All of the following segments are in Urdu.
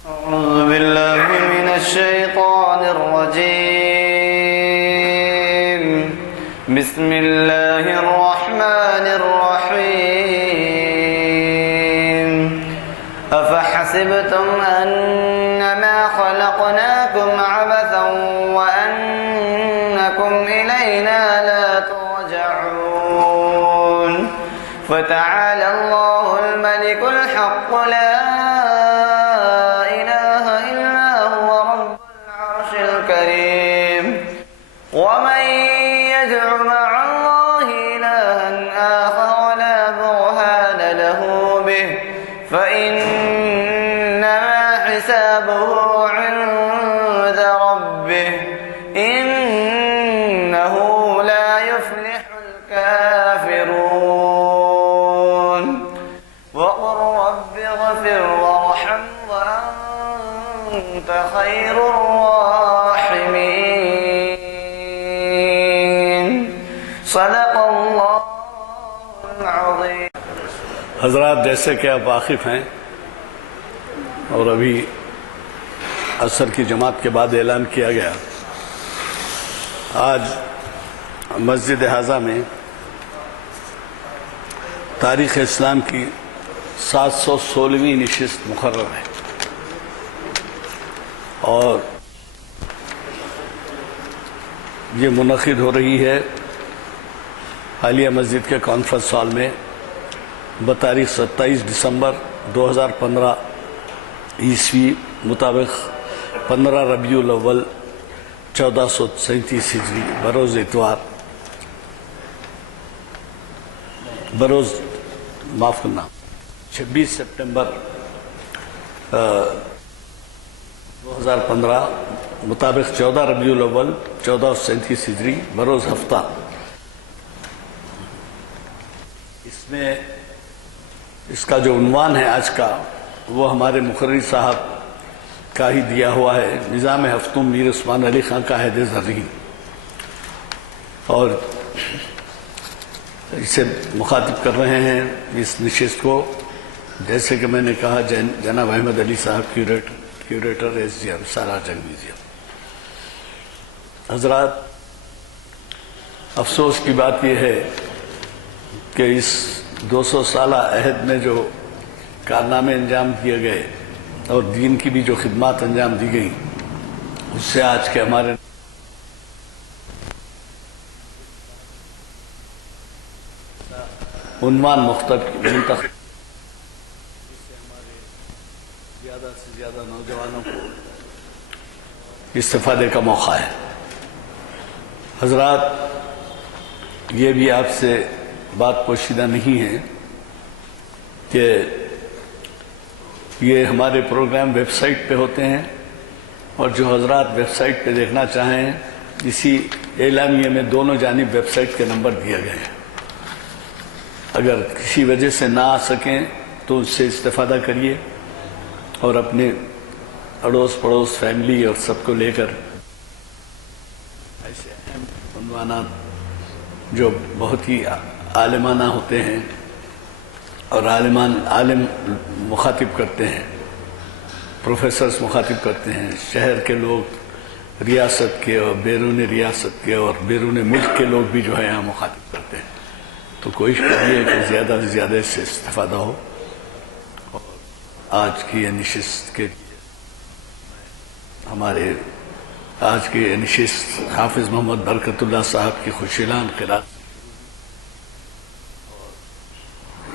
أعوذ بالله من الشيطان الرجيم. بسم الله الرحمن الرحيم. أفحسبتم أنما خلقناكم عبثا وأنكم إلينا لا ترجعون. فتعالى الله الملك الحق لا ومن يدع مع الله إلها آخر لا برهان له به فإنما حسابه عند ربه إنه لا يفلح الكافرون. وقل رب اغفر وارحم وأنت خير الراحمين. صدق اللہ العظیم. حضرات، جیسے کہ آپ واقف ہیں اور ابھی عصر کی جماعت کے بعد اعلان کیا گیا، آج مسجد حاضہ میں تاریخ اسلام کی 716ویں نشست مقرر ہے اور یہ منعقد ہو رہی ہے حالیہ مسجد کے کانفرنس ہال میں بتاریخ 27 دسمبر 2015 عیسوی مطابق 15 ربیع الاول 1437 ہجری بروز اتوار، بروز معاف کرنا 26 سپٹمبر 2015 مطابق 14 ربیع الاول 1437 ہجری بروز ہفتہ. اس کا جو عنوان ہے آج کا، وہ ہمارے مقرری صاحب کا ہی دیا ہوا ہے، نظام ہفتوں میر عثمان علی خان کا عہد زرین، اور اسے مخاطب کر رہے ہیں اس نشست کو، جیسے کہ میں نے کہا، جناب احمد علی صاحب کیوریٹر SGM سالار جنگ میوزیم. حضرات، افسوس کی بات یہ ہے کہ اس 200 سالہ عہد میں جو کارنامے انجام دیے گئے اور دین کی بھی جو خدمات انجام دی گئی، اس سے آج کے ہمارے عنوان منتخب سے ہمارے زیادہ سے زیادہ نوجوانوں کو استفادے کا موقع ہے. حضرات، یہ بھی آپ سے بات پوشیدہ نہیں ہے کہ یہ ہمارے پروگرام ویب سائٹ پہ ہوتے ہیں، اور جو حضرات ویب سائٹ پہ دیکھنا چاہیں، اسی اعلامیے میں دونوں جانب ویب سائٹ کے نمبر دیے گئے ہیں. اگر کسی وجہ سے نہ آ سکیں تو اس سے استفادہ کریے اور اپنے اڑوس پڑوس، فیملی اور سب کو لے کر ایسے اہم عنوانات جو بہت ہی عالمانہ ہوتے ہیں اور عالم مخاطب کرتے ہیں، پروفیسرز مخاطب کرتے ہیں، شہر کے لوگ، ریاست کے اور بیرون ریاست کے اور بیرون ملک کے لوگ بھی جو ہے یہاں مخاطب کرتے ہیں. تو کوشش کریے کہ زیادہ سے زیادہ اس سے استفادہ ہو. اور آج کی یہ نشست کے ہمارے آج کی یہ نشست حافظ محمد برکت اللہ صاحب کی خوشیلان قرات،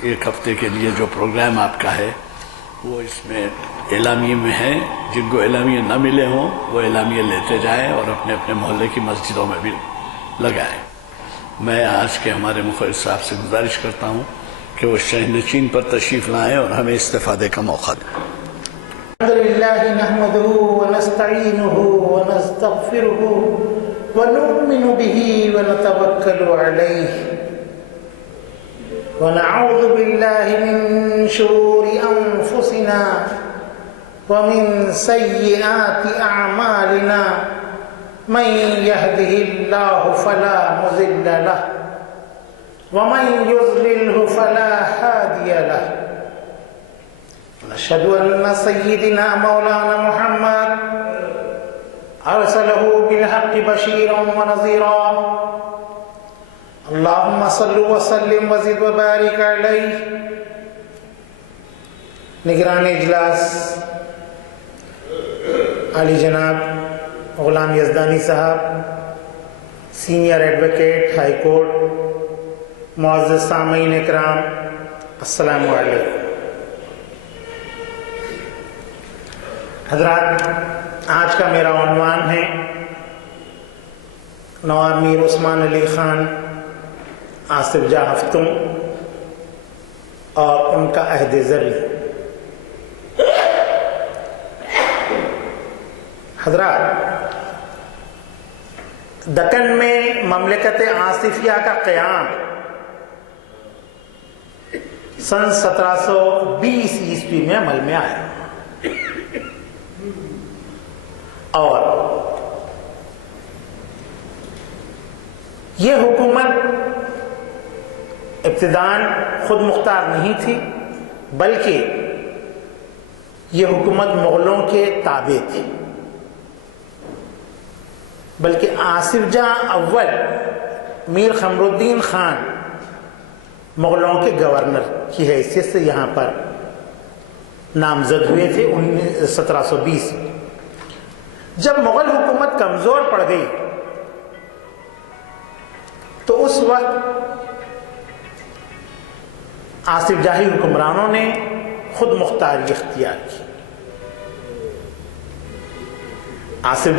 ایک ہفتے کے لیے جو پروگرام آپ کا ہے وہ اس میں اعلامیے میں ہے. جن کو اعلامیے نہ ملے ہوں وہ اعلامیے لیتے جائیں اور اپنے اپنے محلے کی مسجدوں میں بھی لگائیں. میں آج کے ہمارے مقرر صاحب سے گزارش کرتا ہوں کہ وہ شہر نشین پر تشریف لائیں اور ہمیں استفادے کا موقع دیں. الحمدللہ نحمده ونستعینه ونستغفره ونؤمن به ونتوکل علیہ ونعوذ باللہ من شرور انفسنا ومن سیئات اعمالنا من يهده الله فلا مضل له ومن يضلله فلا هادي له نشهد أن سيدنا مولانا محمد أرسله بالحق بشيرا ونذيرا اللهم صل وسلم وزد وبارك عليه. نگران اجلاس علی جناب غلام یزدانی صاحب، سینئر ایڈوکیٹ ہائی کورٹ، معزز سامعین اکرام، السلام علیکم. حضرات، آج کا میرا عنوان ہے نواب میر عثمان علی خان آصف جاہ ہفتم اور ان کا عہد زرعی. حضرات، دکن میں مملکت آصفیہ کا قیام سن 1720 عیسوی میں عمل میں آیا اور یہ حکومت ابتداً خود مختار نہیں تھی، بلکہ یہ حکومت مغلوں کے تابع تھی. بلکہ آصف جاہ اول میر قمر الدین خان مغلوں کے گورنر کی حیثیت سے یہاں پر نامزد ہوئے تھے 1720. جب مغل حکومت کمزور پڑ گئی تو اس وقت آصف جاہی حکمرانوں نے خود مختاری اختیار کی. آصف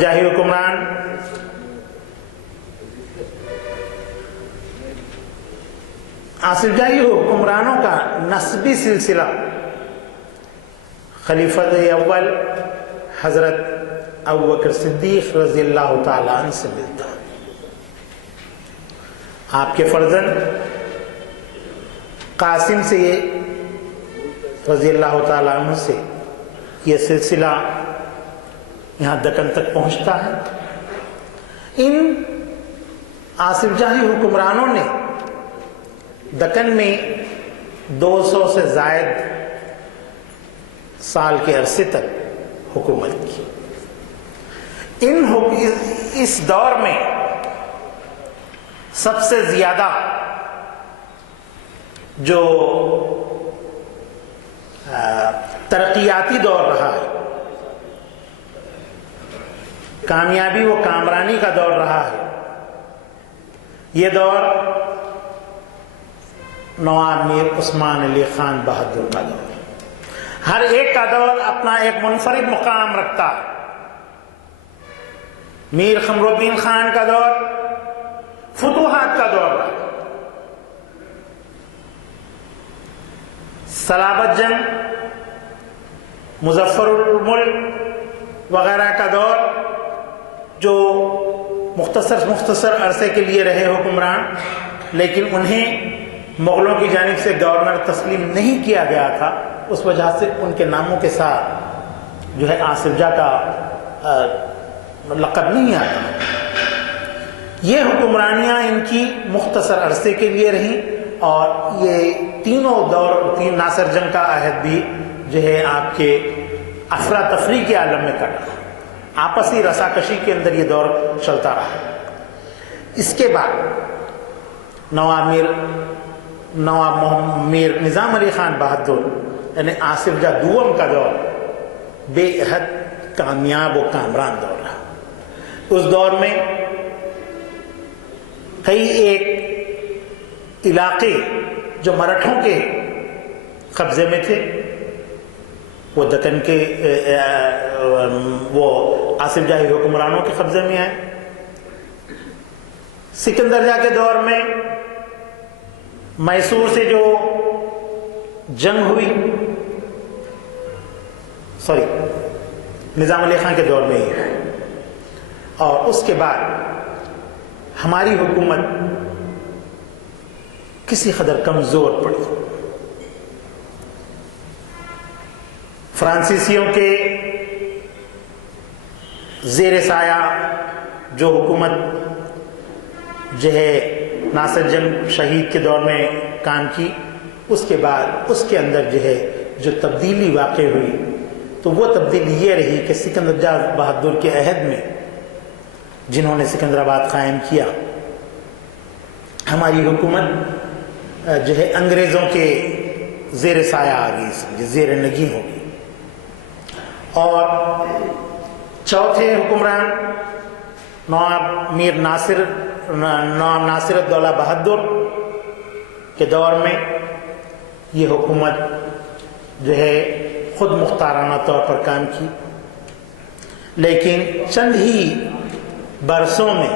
جاہی حکمرانوں کا نسبی سلسلہ خلیفہ اول حضرت ابوبکر صدیق رضی اللہ تعالیٰ عنہ سے ملتا ہے. آپ کے فرزند قاسم سے یہ رضی اللہ تعالیٰ عنہ سے یہ سلسلہ یہاں دکن تک پہنچتا ہے. ان آصف جاہی حکمرانوں نے دکن میں 200 سے زائد سال کے عرصے تک حکومت کی. اس دور میں سب سے زیادہ جو ترقیاتی دور رہا ہے، کامیابی و کامرانی کا دور رہا ہے، یہ دور نواب میر عثمان علی خان بہادر کا دور. ہر ایک کا دور اپنا ایک منفرد مقام رکھتا ہے. میر قمر الدین خان کا دور فتوحات کا دور رہا. سلابت جنگ، مظفر الملک وغیرہ کا دور، جو مختصر عرصے کے لیے رہے حکمران، لیکن انہیں مغلوں کی جانب سے گورنر تسلیم نہیں کیا گیا تھا. اس وجہ سے ان کے ناموں کے ساتھ جو ہے آصف جاہ کا لقب نہیں آتا. یہ حکمرانیاں ان کی مختصر عرصے کے لیے رہیں اور یہ تینوں دور، ناصر جنگ کا عہد بھی جو ہے آپ کے افراتفری کے عالم میں کٹا، آپسی رساکشی کے اندر یہ دور چلتا رہا. اس کے بعد نواب میر نظام علی خان بہادر یعنی آصف جاہ دوم کا دور بے حد کامیاب و کامران دور رہا. اس دور میں کئی ایک علاقے جو مراٹھوں کے قبضے میں تھے وہ دکن کے وہ آصف جاہی حکمرانوں کے قبضے میں آئے. سکندر جاہ کے دور میں میسور سے جو جنگ ہوئی، نظام علی خان کے دور میں ہی، اور اس کے بعد ہماری حکومت کسی قدر کمزور پڑی. فرانسیسیوں کے زیر سایہ جو حکومت جو ہے ناصر جنگ شہید کے دور میں کام کی، اس کے بعد اس کے اندر جو ہے جو تبدیلی واقع ہوئی تو وہ تبدیلی یہ رہی کہ سکندر جاہ بہادر کے عہد میں جنہوں نے سکندر آباد قائم کیا، ہماری حکومت جو ہے انگریزوں کے زیر سایہ آ گئی، زیر نگیں ہو گئی، اور چوتھے حکمران نواب ناصر الدولہ بہادر کے دور میں یہ حکومت جو ہے خود مختارانہ طور پر کام کی، لیکن چند ہی برسوں میں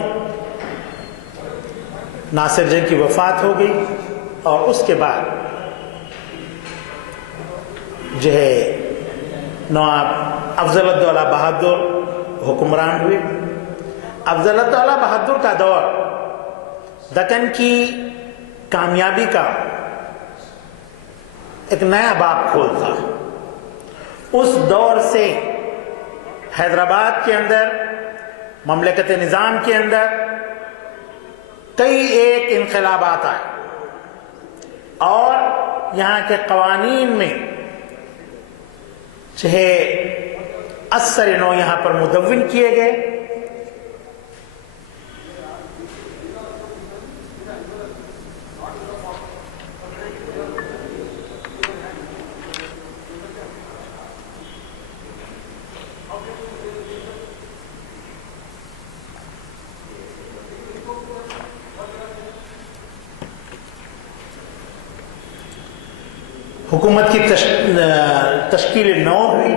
ناصر جنگ کی وفات ہو گئی، اور اس کے بعد جو ہے نواب افضل الدولہ بہادر حکمران ہوئے۔ افضل الدولہ بہادر کا دور دکن کی کامیابی کا ایک نیا باب کھولتا۔ اس دور سے حیدرآباد کے اندر، مملکت نظام کے اندر کئی ایک انقلابات آئے، اور یہاں کے قوانین میں 6 نو یہاں پر مدون کیے گئے۔ حکومت کی تشکیل نو ہوئی،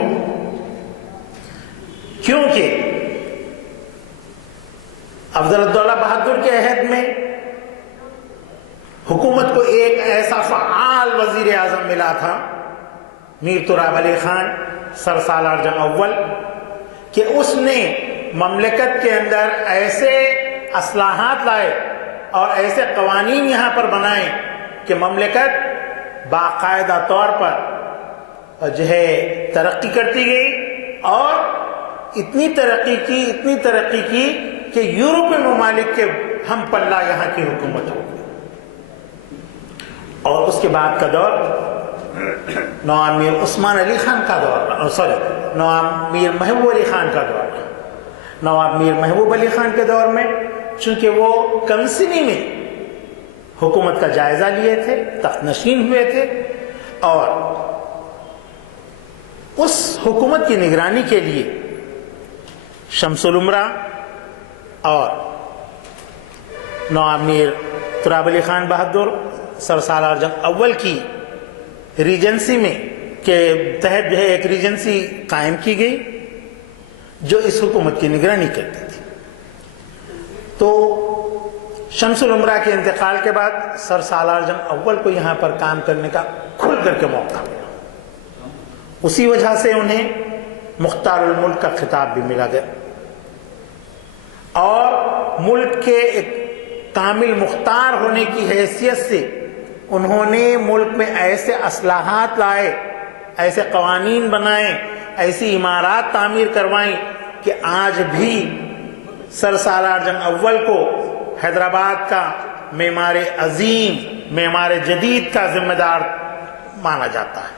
کیونکہ افضل الدولہ بہادر کے عہد میں حکومت کو ایک ایسا فعال وزیر اعظم ملا تھا، میر تراب علی خان سر سالار جنگ اول، کہ اس نے مملکت کے اندر ایسے اصلاحات لائے اور ایسے قوانین یہاں پر بنائے کہ مملکت باقاعدہ طور پر جو ہے ترقی کرتی گئی، اور اتنی ترقی کی کہ یورپی ممالک کے ہم پلہ یہاں کی حکومت ہو گئی۔ اور اس کے بعد کا دور نواب میر عثمان علی خان کا دور، نواب میر محبوب علی خان کا دور۔ نواب میر محبوب علی خان کے دور میں چونکہ وہ کمسنی میں حکومت کا جائزہ لیے تھے، تخت نشین ہوئے تھے، اور اس حکومت کی نگرانی کے لیے شمس الامراء اور نواب میر تراب علی خان بہادر سر سالار جنگ اول کی ریجنسی میں کے تحت جو ہے ایک ریجنسی قائم کی گئی جو اس حکومت کی نگرانی کرتی تھی۔ تو شمس الامراء کے انتقال کے بعد سر سالار جنگ اول کو یہاں پر کام کرنے کا کھل کر کے موقع ملا، اسی وجہ سے انہیں مختار الملک کا خطاب بھی ملا گیا، اور ملک کے ایک کامل مختار ہونے کی حیثیت سے انہوں نے ملک میں ایسے اصلاحات لائے، ایسے قوانین بنائے، ایسی عمارات تعمیر کروائیں کہ آج بھی سر سالار جنگ اول کو حیدرآباد کا معمار عظیم، معمار جدید کا ذمہ دار مانا جاتا ہے۔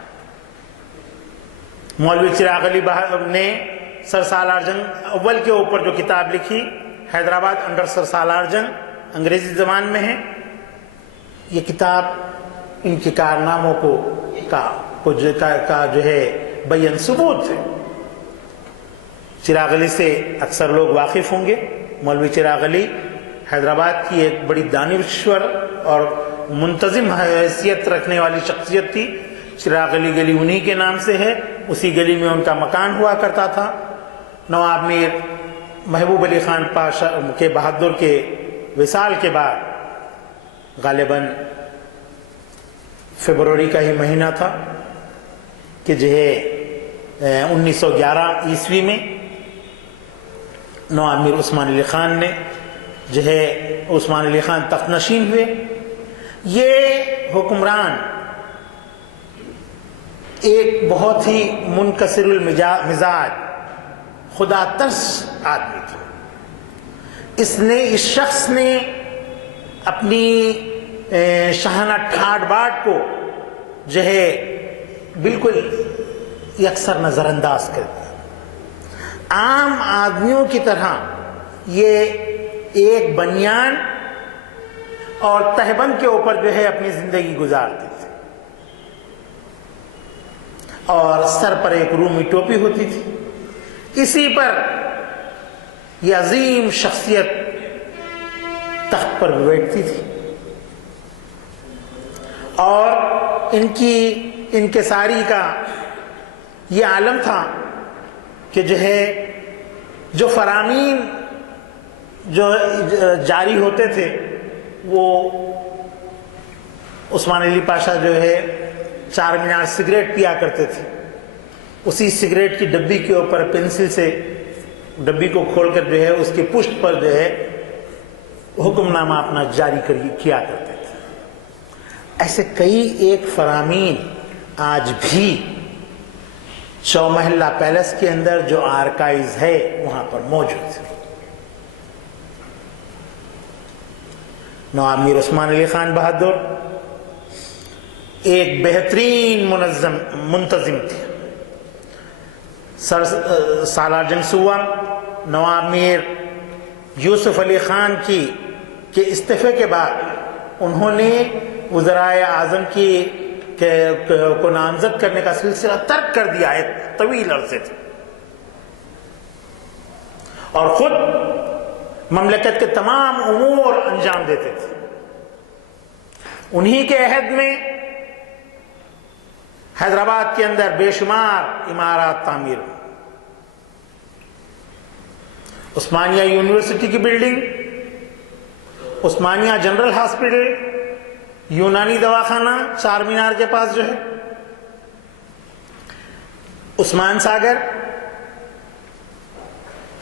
مولوی چراغ علی نے سر سالار جنگ اول کے اوپر جو کتاب لکھی، حیدرآباد انڈر سر سالار جنگ، انگریزی زبان میں ہے، یہ کتاب ان کے کارناموں کا جو ہے بیان ثبوت ہے۔ چراغ علی سے اکثر لوگ واقف ہوں گے۔ مولوی چراغ علی حیدرآباد کی ایک بڑی دانشور اور منتظم حیثیت رکھنے والی شخصیت تھی۔ چراغ علی گلی انہی کے نام سے ہے، اسی گلی میں ان کا مکان ہوا کرتا تھا۔ نواب میر محبوب علی خان پاشا کے بہادر کے وصال کے بعد غالباً فروری کا ہی مہینہ تھا کہ جو ہے 1911 عیسوی میں نواب میر عثمان علی خان نے جو ہے عثمان علی خان تخت نشین ہوئے۔ یہ حکمران ایک بہت ہی منکسر المزاج، خدا ترس آدمی تھے۔ اس شخص نے اپنی شاہانہ ٹھاٹ باٹ کو جو ہے بالکل یکسر نظر انداز کر دیا. عام آدمیوں کی طرح یہ ایک بنیان اور تہبند کے اوپر جو ہے اپنی زندگی گزارتے تھے, اور سر پر ایک رومی ٹوپی ہوتی تھی. اسی پر یہ عظیم شخصیت تخت پر بیٹھتی تھی, اور ان کی انکساری کا یہ عالم تھا کہ جو ہے جو فرامین جو جاری ہوتے تھے وہ عثمان علی پاشا جو ہے چار مینار سگریٹ پیا کرتے تھے. اسی سگریٹ کی ڈبی کے اوپر پنسل سے ڈبی کو کھول کر جو ہے اس کی پشت پر جو ہے حکم نامہ اپنا جاری کیا کرتے تھے. ایسے کئی ایک فرامین آج بھی چومحلہ پیلس کے اندر جو آرکائیوز ہے وہاں پر موجود ہے. نواب میر عثمان علی خان بہادر ایک بہترین منتظم تھے. سالار جنگسوار نواب میر یوسف علی خان کے استعفے کے بعد انہوں نے وزرائے اعظم کو نامزد کرنے کا سلسلہ ترک کر دیا ایک طویل عرصے سے, اور خود مملکت کے تمام امور انجام دیتے تھے. انہی کے عہد میں حیدرآباد کے اندر بے شمار عمارات تعمیر ہوئی. عثمانیہ یونیورسٹی کی بلڈنگ, عثمانیہ جنرل ہاسپٹل, یونانی دواخانہ چار مینار کے پاس جو ہے, عثمان ساگر,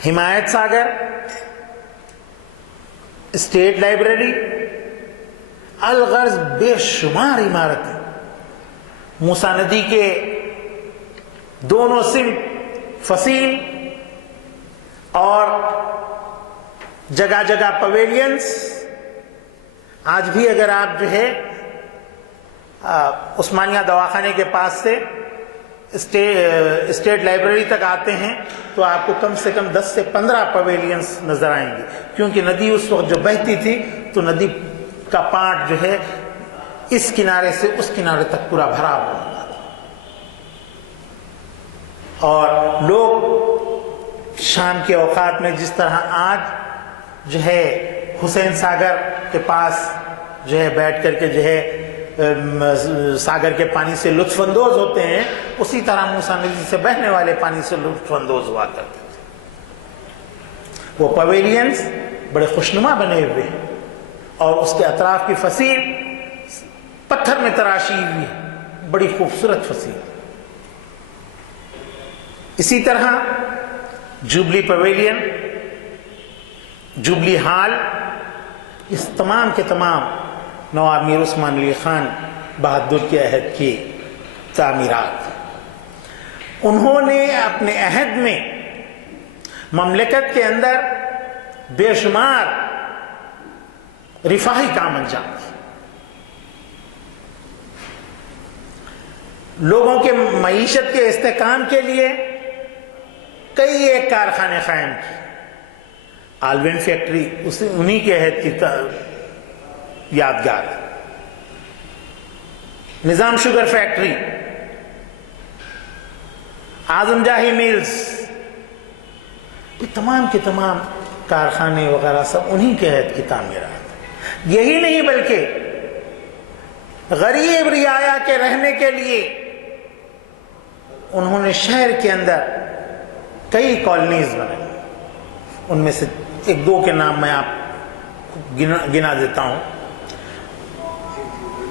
حمایت ساگر, اسٹیٹ لائبریری, الغرض بے شمار عمارتیں. موسیٰ ندی کے دونوں سمت فصیل اور جگہ جگہ پویلینز. آج بھی اگر آپ جو ہے عثمانیہ دواخانے کے پاس سے اسٹیٹ لائبریری تک آتے ہیں تو آپ کو کم سے کم 10 سے 15 پویلینز نظر آئیں گے, کیونکہ ندی اس وقت جو بہتی تھی تو ندی کا پارٹ جو ہے اس کنارے سے اس کنارے تک پورا بھرا ہوا تھا, اور لوگ شام کے اوقات میں جس طرح آج جو ہے حسین ساگر کے پاس جو ہے بیٹھ کر کے جو ہے ساگر کے پانی سے لطف اندوز ہوتے ہیں, اسی طرح موسیٰ ندی سے بہنے والے پانی سے لطف اندوز ہوا کرتے تھے. وہ پویلینز بڑے خوشنما بنے ہوئے ہیں, اور اس کے اطراف کی فصیل پتھر میں تراشی ہوئی ہے, بڑی خوبصورت فصیل. اسی طرح جوبلی پویلین, جوبلی ہال, اس تمام کے تمام نواب میر عثمان علی خان بہادر کے عہد کی تعمیرات. انہوں نے اپنے عہد میں مملکت کے اندر بے شمار رفاہی کام انجام دیے. لوگوں کے معیشت کے استحکام کے لیے کئی ایک کارخانے قائم کیے. آلوین فیکٹری انہی کے عہد کی یادگار ہے. نظام شوگر فیکٹری, اعظم جاہی میلز, یہ تمام کے تمام کارخانے وغیرہ سب انہی کے عہد کی تعمیرات. یہی نہیں بلکہ غریب رعایا کے رہنے کے لیے انہوں نے شہر کے اندر کئی کالونیز بنائی. ان میں سے ایک دو کے نام میں آپ گنا دیتا ہوں.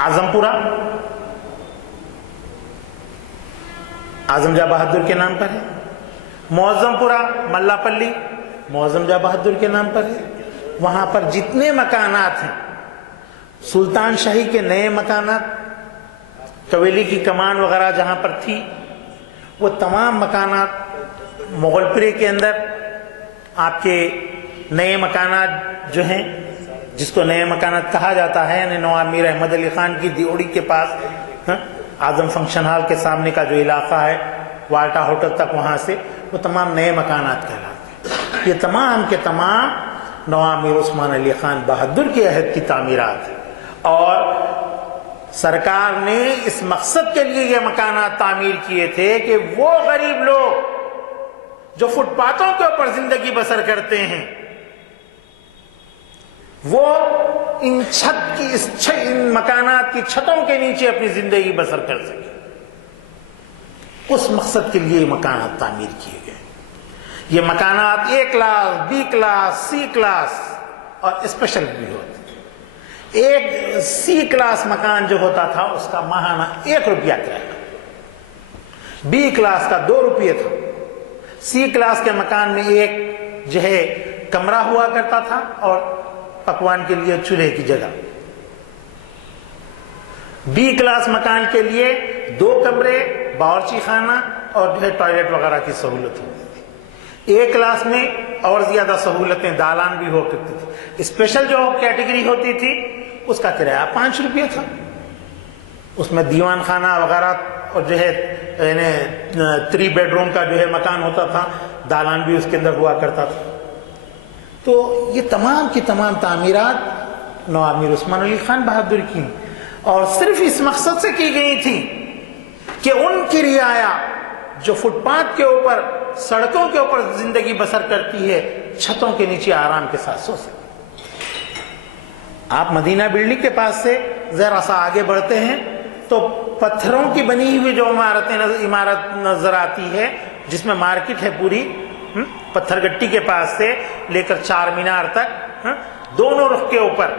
اعظم پورہ اعظم جاہ بہادر کے نام پر ہے. معظم پورہ ملا پلی معظم جاہ بہادر کے نام پر ہے. وہاں پر جتنے مکانات ہیں, سلطان شاہی کے نئے مکانات, کویلی کی کمان وغیرہ جہاں پر تھی, وہ تمام مکانات مغل پورے کے اندر آپ کے نئے مکانات جو ہیں, جس کو نئے مکانات کہا جاتا ہے, یعنی نواب میر احمد علی خان کی دیوڑی کے پاس اعظم فنکشن ہال کے سامنے کا جو علاقہ ہے والٹا ہوٹل تک وہاں سے، وہ تمام نئے مکانات کہلاتے ہیں۔ یہ تمام کے تمام نواب میر عثمان علی خان بہادر کے عہد کی تعمیرات ہیں، اور سرکار نے اس مقصد کے لیے یہ مکانات تعمیر کیے تھے کہ وہ غریب لوگ جو فٹ پاتھوں کے اوپر زندگی بسر کرتے ہیں وہ ان مکانات کی چھتوں کے نیچے اپنی زندگی بسر کر سکیں۔ اس مقصد کے لیے یہ مکانات تعمیر کیے گئے۔ یہ مکانات A class, B class, C class اور اسپیشل بھی ہوتے ہیں۔ ایک C کلاس مکان جو ہوتا تھا اس کا ماہانہ 1 روپیہ کرایہ، B کلاس کا 2 روپے تھا، C کلاس کے مکان میں ایک جو ہے کمرہ ہوا کرتا تھا اور پکوان کے لیے چولہے کی جگہ۔ B کلاس مکان کے لیے 2 کمرے، باورچی خانہ اور جو ہے ٹوائلٹ وغیرہ کی سہولت ہوتی تھی۔ A کلاس میں اور زیادہ سہولتیں، دالان بھی ہو کرتی تھی۔ اسپیشل جو کیٹیگری ہوتی تھی اس کا کرایہ 5 روپے تھا، اس میں دیوان خانہ وغیرہ اور جو ہے 3 بیڈ روم کا جو ہے مکان ہوتا تھا، دالان بھی اس کے اندر ہوا کرتا تھا۔ تو یہ تمام کی تمام تعمیرات نواب میر عثمان علی خان بہادر کی ہیں، اور صرف اس مقصد سے کی گئی تھی کہ ان کی رعایا جو فٹ پاتھ کے اوپر، سڑکوں کے اوپر زندگی بسر کرتی ہے، چھتوں کے نیچے آرام کے ساتھ سو سکے۔ آپ مدینہ بلڈنگ کے پاس سے ذرا سا آگے بڑھتے ہیں تو پتھروں کی بنی ہوئی جو عمارت نظر آتی ہے، جس میں مارکیٹ ہے پوری، پتھر گٹی کے پاس سے لے کر 4 مینار تک، دونوں رخ کے اوپر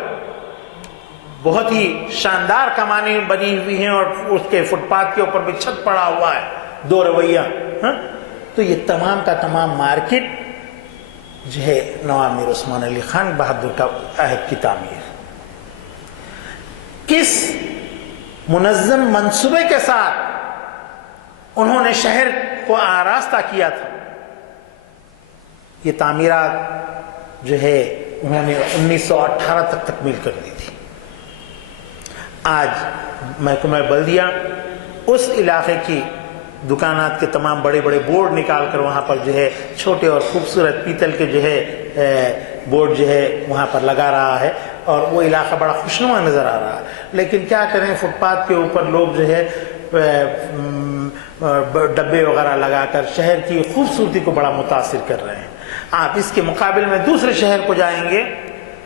بہت ہی شاندار کمانیں بنی ہوئی ہیں، اور اس کے فٹ پاتھ کے اوپر بھی چھت پڑا ہوا ہے 2 رویہ۔ تو یہ تمام کا تمام مارکیٹ جو ہے نواب میر عثمان علی خان بہادر کا عہد کی تعمیر۔ کس منظم منصوبے کے ساتھ انہوں نے شہر کو آراستہ کیا تھا، یہ تعمیرات جو ہے انہوں نے 1918 تک تکمیل کر دی تھی۔ آج محکمہ بلدیہ اس علاقے کی دکانات کے تمام بڑے بڑے بورڈ نکال کر وہاں پر جو ہے چھوٹے اور خوبصورت پیتل کے جو ہے بورڈ جو ہے وہاں پر لگا رہا ہے، اور وہ علاقہ بڑا خوشنما نظر آ رہا ہے۔ لیکن کیا کریں، فٹ پاتھ کے اوپر لوگ جو ہے ڈبے وغیرہ لگا کر شہر کی خوبصورتی کو بڑا متاثر کر رہے ہیں۔ آپ اس کے مقابل میں دوسرے شہر کو جائیں گے،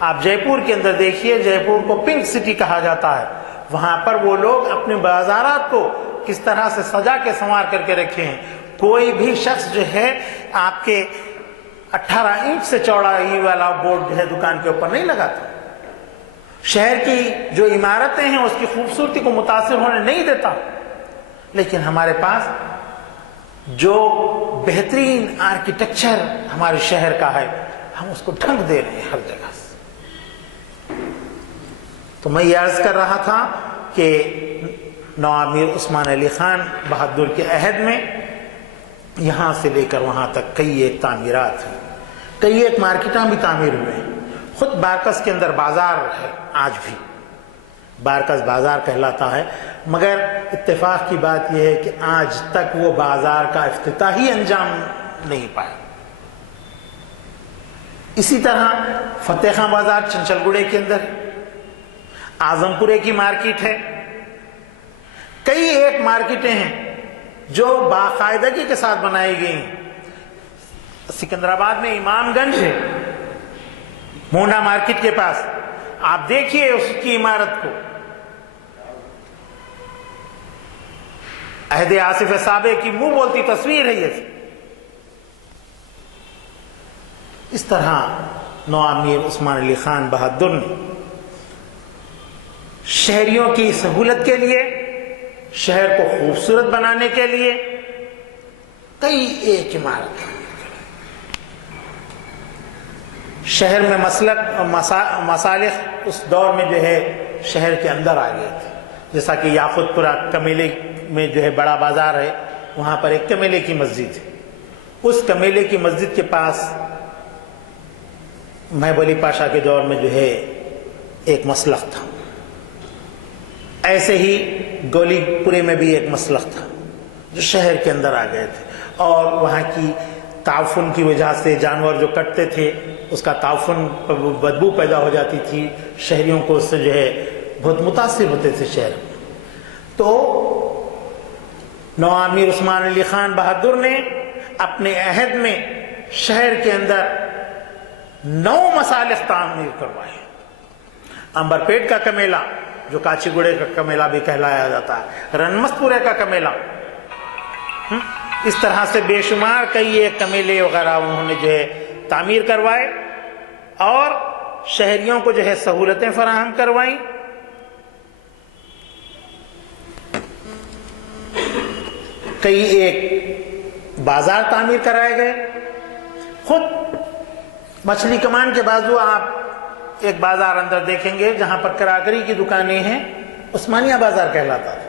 آپ جے پور کے اندر دیکھیے، جے پور کو پنک سٹی کہا جاتا ہے۔ وہاں پر وہ لوگ اپنے بازارات کو کس طرح سے سجا کے سنوار کر کے رکھے ہیں۔ کوئی بھی شخص جو ہے آپ کے 18 انچ سے چوڑائی والا بورڈ جو ہے دکان کے اوپر نہیں لگاتا، شہر کی جو عمارتیں ہیں اس کی خوبصورتی کو متاثر ہونے نہیں دیتا۔ لیکن ہمارے پاس جو بہترین آرکیٹیکچر ہمارے شہر کا ہے، ہم اس کو ڈھنگ دے رہے ہیں ہر جگہ سے۔ تو میں یہ عرض کر رہا تھا کہ نواب میر عثمان علی خان بہادر کے عہد میں یہاں سے لے کر وہاں تک کئی ایک تعمیرات ہیں، کئی ایک مارکیٹاں بھی تعمیر ہوئے ہیں۔ خود بارکس کے اندر بازار ہے، آج بھی بارکس بازار کہلاتا ہے، مگر اتفاق کی بات یہ ہے کہ آج تک وہ بازار کا افتتاحی انجام نہیں پایا۔ اسی طرح فتح خان بازار چنچل گڑے کے اندر، اعظم پورے کی مارکیٹ ہے، کئی ایک مارکیٹیں ہیں جو باقاعدگی کے ساتھ بنائی گئی ہیں۔ سکندرآباد میں امام گنج ہے، مونڈا مارکیٹ کے پاس، آپ دیکھیے اس کی عمارت کو، عہد آصف سابق کی منہ بولتی تصویر ہے یہ۔ اس طرح نواب میر عثمان علی خان بہادر نے شہریوں کی سہولت کے لیے، شہر کو خوبصورت بنانے کے لیے کئی ایک عمارت، شہر میں مسلک مصالح اس دور میں جو ہے شہر کے اندر آ گئے تھے، جیسا کہ یاقوت پورہ کمیلے میں جو ہے بڑا بازار ہے، وہاں پر ایک کمیلے کی مسجد ہے، اس کمیلے کی مسجد کے پاس محب علی پاشا کے دور میں جو ہے ایک مسلک تھا۔ ایسے ہی گولی پورے میں بھی ایک مسلخ تھا جو شہر کے اندر آ گئے تھے، اور وہاں کی تعفن کی وجہ سے جانور جو کٹتے تھے اس کا تعفن بدبو پیدا ہو جاتی تھی، شہریوں کو اس سے جو ہے بہت متاثر ہوتے تھے شہر میں۔ تو نواب میر عثمان علی خان بہادر نے اپنے عہد میں شہر کے اندر 9 مصالح تعمیر کروائے۔ امبر پیٹ کا کمیلہ جو کاچی گوڑے کا کمیلہ بھی کہلایا جاتا ہے، رنمست پورے کا کمیلہ، اس طرح سے بے شمار کئی ایک کمیلے وغیرہ انہوں نے جو ہے تعمیر کروائے اور شہریوں کو جو ہے سہولتیں فراہم کروائیں۔ کئی ایک بازار تعمیر کرائے گئے۔ خود مچھلی کمان کے بازو آپ ایک بازار اندر دیکھیں گے جہاں پر کراکری کی دکانیں ہیں، عثمانیہ بازار کہلاتا تھا۔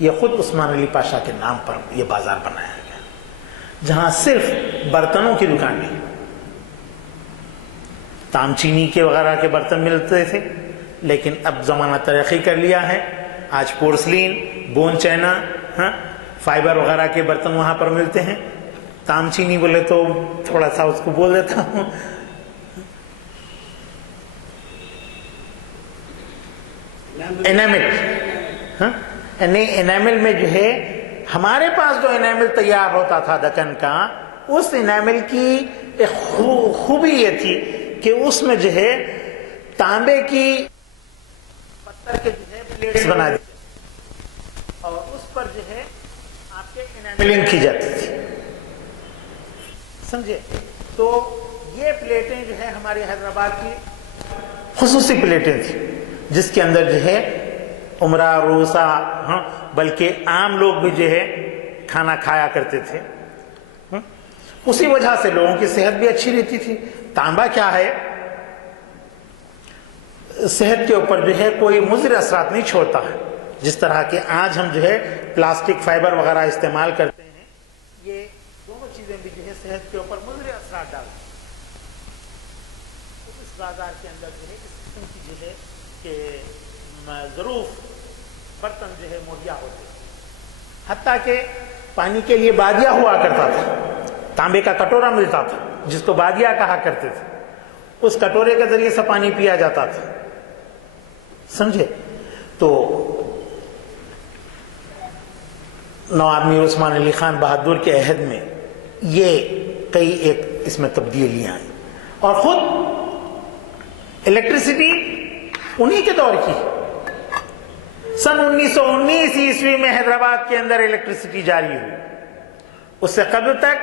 یہ خود عثمان علی پاشا کے نام پر یہ بازار بنایا گیا، جہاں صرف برتنوں کی دکانیں، تام چینی کے وغیرہ کے برتن ملتے تھے، لیکن اب زمانہ ترقی کر لیا ہے، آج پورسلین، بون چائنا، فائبر وغیرہ کے برتن وہاں پر ملتے ہیں۔ تام چینی بولے تو تھوڑا سا اس کو بول دیتا ہوں، انیمل، انیمل میں جو ہے ہمارے پاس جو انیمل تیار ہوتا تھا دکن کا، اس انیمل کی ایک خوبی یہ تھی کہ اس میں جو ہے تانبے کی پتھر کے جو ہے پلیٹس بنا دی اور اس پر جو ہے آپ کے انیملنگ کی جاتی تھی، سمجھے؟ تو یہ پلیٹیں جو ہے ہماری حیدرآباد کی خصوصی پلیٹیں تھیں، جس کے اندر جو ہے عمرہ، روسا، بلکہ عام لوگ بھی جو ہے کھانا کھایا کرتے تھے۔ اسی وجہ سے لوگوں کی صحت بھی اچھی رہتی تھی۔ تانبا کیا ہے، صحت کے اوپر جو ہے کوئی مضر اثرات نہیں چھوڑتا ہے، جس طرح کہ آج ہم جو ہے پلاسٹک، فائبر وغیرہ استعمال کرتے ہیں، یہ دونوں چیزیں بھی جو ہے صحت کے اوپر مضر اثرات ڈالتی ہیں۔ اس بازار کے اندر جو ہے اس قسم کی جو ہے کہ ظروف برتن جو ہے مہیا ہوتے ہیں، حتیٰ کہ پانی کے لیے بادیا ہوا کرتا تھا، تانبے کا کٹورا ملتا تھا جس کو بادیا کہا کرتے تھے، اس کٹورے کے ذریعے سے پانی پیا جاتا تھا، سمجھے؟ تو نواب میر عثمان علی خان بہادر کے عہد میں یہ کئی ایک اس میں تبدیلیاں آئیں، اور خود الیکٹریسٹی انہی کے دور کی۔ سن 1919 عیسوی میں حیدرآباد کے اندر الیکٹریسٹی جاری ہوئی، اس سے قبل تک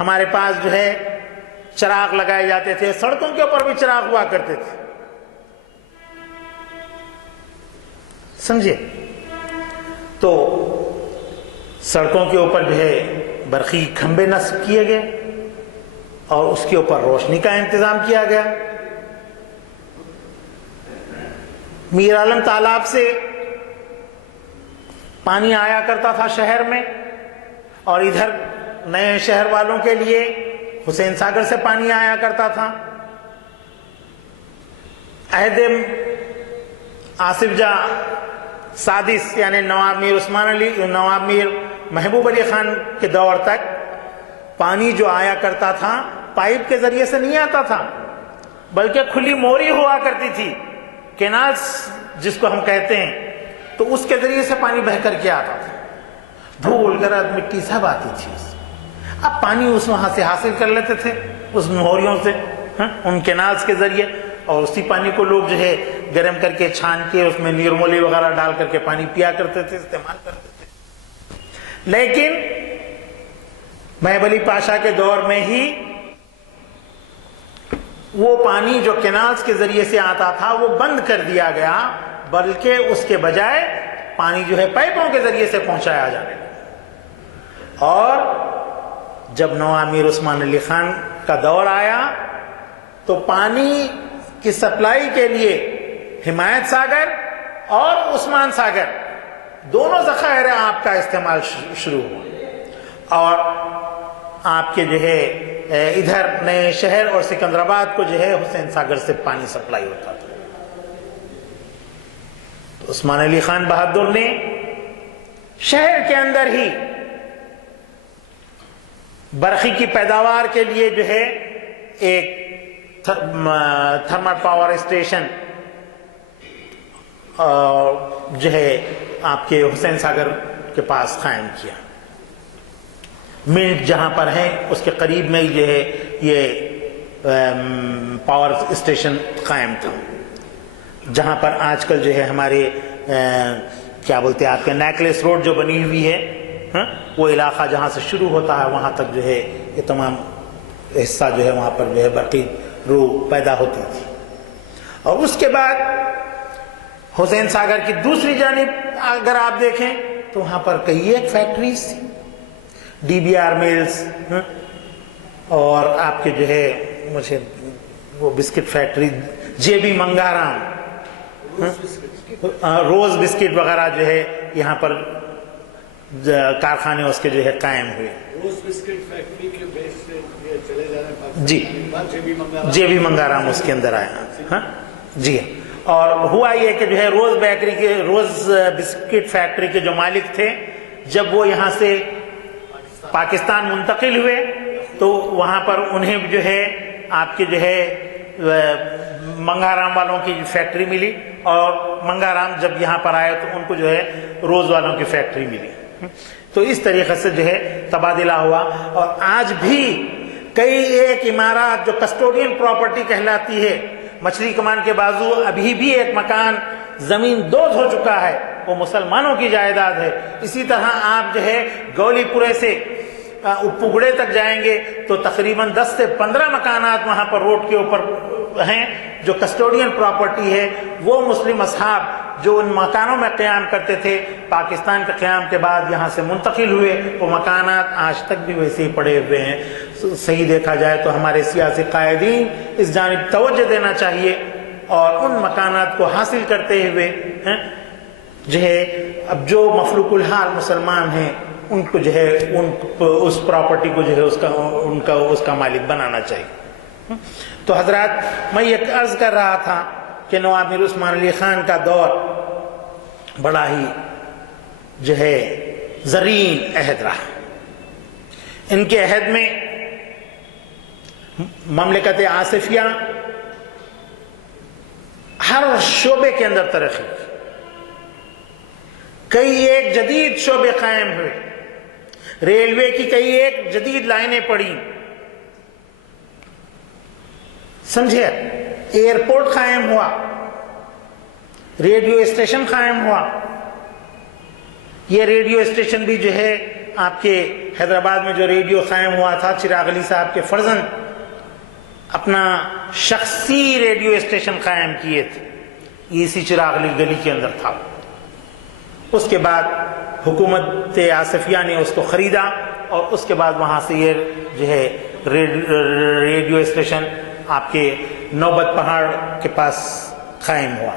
ہمارے پاس جو ہے چراغ لگائے جاتے تھے، سڑکوں کے اوپر بھی چراغ ہوا کرتے تھے، سمجھے؟ تو سڑکوں کے اوپر جو ہے برقی کھمبے نصب کیے گئے اور اس کے اوپر روشنی کا انتظام کیا گیا۔ میر عالم تالاب سے پانی آیا کرتا تھا شہر میں، اور ادھر نئے شہر والوں کے لیے حسین ساگر سے پانی آیا کرتا تھا۔ عہد آصف جاہ سادس یعنی نواب میر محبوب علی خان کے دور تک پانی جو آیا کرتا تھا پائپ کے ذریعے سے نہیں آتا تھا، بلکہ کھلی موری ہوا کرتی تھی، کینالز جس کو ہم کہتے ہیں، تو اس کے ذریعے سے پانی بہہ کر کے آتا تھا، دھول گرد مٹی سب آتی تھی۔ اب پانی اس وہاں سے حاصل کر لیتے تھے اس موہریوں سے، ان کینالز کے ذریعے، اور اسی پانی کو لوگ جو ہے گرم کر کے چھان کے اس میں نیرمولی وغیرہ ڈال کر کے پانی پیا کرتے تھے، استعمال کرتے تھے۔ لیکن محب علی پاشا کے دور میں ہی وہ پانی جو کینالز کے ذریعے سے آتا تھا وہ بند کر دیا گیا، بلکہ اس کے بجائے پانی جو ہے پائپوں کے ذریعے سے پہنچایا جانے لگا۔ اور جب نواب میر عثمان علی خان کا دور آیا تو پانی کی سپلائی کے لیے حمایت ساگر اور عثمان ساگر دونوں ذخائر آپ کا استعمال شروع ہوا، اور آپ کے جو ہے ادھر نئے شہر اور سکندرآباد کو جو ہے حسین ساگر سے پانی سپلائی ہوتا تھا۔ عثمان علی خان بہادر نے شہر کے اندر ہی برقی کی پیداوار کے لیے جو ہے ایک تھرمل پاور اسٹیشن جو ہے آپ کے حسین ساگر کے پاس قائم کیا. منٹ جہاں پر ہیں اس کے قریب میں ہی جو ہے یہ پاور اسٹیشن قائم تھا, جہاں پر آج کل جو ہے ہمارے کیا بولتے ہیں آپ کے نیکلس روڈ جو بنی ہوئی ہے, وہ علاقہ جہاں سے شروع ہوتا ہے وہاں تک جو ہے یہ تمام حصہ جو ہے وہاں پر جو ہے برقی روح پیدا ہوتی تھی. اور اس کے بعد حسین ساگر کی دوسری جانب اگر آپ دیکھیں تو وہاں پر کئی ایک فیکٹریز تھی, ڈی بی آر ملز, اور آپ کے جو ہے مجھے وہ بسکٹ فیکٹری جے بی منگارام, روز بسکٹ وغیرہ جو ہے یہاں پر کارخانے اس کے جو ہے قائم ہوئے. روز بسکٹ فیکٹری کے بیس سے یہ چلے جا رہے ہیں جی, جے بی منگارام اس کے اندر آیا. ہاں جی, اور ہوا یہ کہ جو ہے روز بیکری کے روز بسکٹ فیکٹری کے جو مالک تھے جب وہ یہاں سے پاکستان منتقل ہوئے تو وہاں پر انہیں جو ہے آپ کے جو ہے منگارام والوں کی فیکٹری ملی, اور منگارام جب یہاں پر آئے تو ان کو جو ہے روز والوں کی فیکٹری ملی. تو اس طریقے سے جو ہے تبادلہ ہوا, اور آج بھی کئی ایک عمارات جو کسٹوڈین پراپرٹی کہلاتی ہے, مچھلی کمان کے بازو ابھی بھی ایک مکان زمین دوز ہو چکا ہے, وہ مسلمانوں کی جائیداد ہے. اسی طرح آپ جو ہے گولی پورے سے اپگڑے تک جائیں گے تو تقریباً 10 سے 15 مکانات وہاں پر روڈ کے اوپر ہیں جو کسٹوڈین پراپرٹی ہے. وہ مسلم اصحاب جو ان مکانوں میں قیام کرتے تھے پاکستان کے قیام کے بعد یہاں سے منتقل ہوئے, وہ مکانات آج تک بھی ویسے ہی پڑے ہوئے ہیں. صحیح دیکھا جائے تو ہمارے سیاسی قائدین اس جانب توجہ دینا چاہیے, اور ان مکانات کو حاصل کرتے ہوئے جو ہے اب جو مفلوق الحال مسلمان ہیں ان کو جو ہے اس پراپرٹی کو جو ہے اس کا مالک بنانا چاہیے. تو حضرات میں یہ عرض کر رہا تھا کہ نواب میر عثمان علی خان کا دور بڑا ہی جو ہے زرین عہد رہا. ان کے عہد میں مملکت آصفیہ ہر شعبے کے اندر ترقی کی, کئی ایک جدید شعبے قائم ہوئے, ریلوے کی کئی ایک جدید لائنیں پڑی, سمجھے, ایئرپورٹ قائم ہوا, ریڈیو اسٹیشن قائم ہوا. یہ ریڈیو اسٹیشن بھی جو ہے آپ کے حیدرآباد میں جو ریڈیو قائم ہوا تھا, چراغ علی صاحب کے فرزند اپنا شخصی ریڈیو اسٹیشن قائم کیے تھے, اسی چراغ علی گلی کے اندر تھا. اس کے بعد حکومت آصفیہ نے اس کو خریدا, اور اس کے بعد وہاں سے یہ جو ہے ریڈیو اسٹیشن آپ کے نوبت پہاڑ کے پاس قائم ہوا.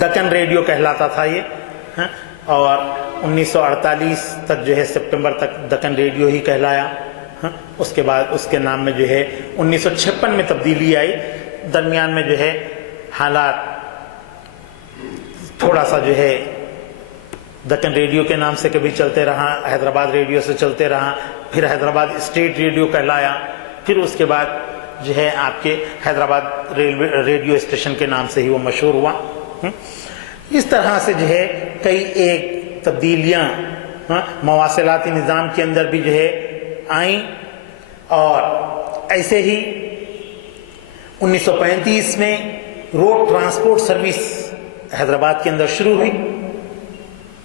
دکن ریڈیو کہلاتا تھا یہ, اور 1948 تک جو ہے سپٹمبر تک دکن ریڈیو ہی کہلایا. اس کے بعد اس کے نام میں جو ہے 1956 میں تبدیلی آئی. درمیان میں جو ہے حالات تھوڑا سا جو ہے دکن ریڈیو کے نام سے کبھی چلتے رہا, حیدرآباد ریڈیو سے چلتے رہا, پھر حیدرآباد اسٹیٹ ریڈیو کہلایا, پھر اس کے بعد جو ہے آپ کے حیدرآباد ریڈیو اسٹیشن کے نام سے ہی وہ مشہور ہوا. اس طرح سے جو ہے کئی ایک تبدیلیاں مواصلاتی نظام کے اندر بھی جو ہے آئیں, اور ایسے ہی 1935 میں روڈ ٹرانسپورٹ سروس حیدرآباد کے اندر شروع ہوئی,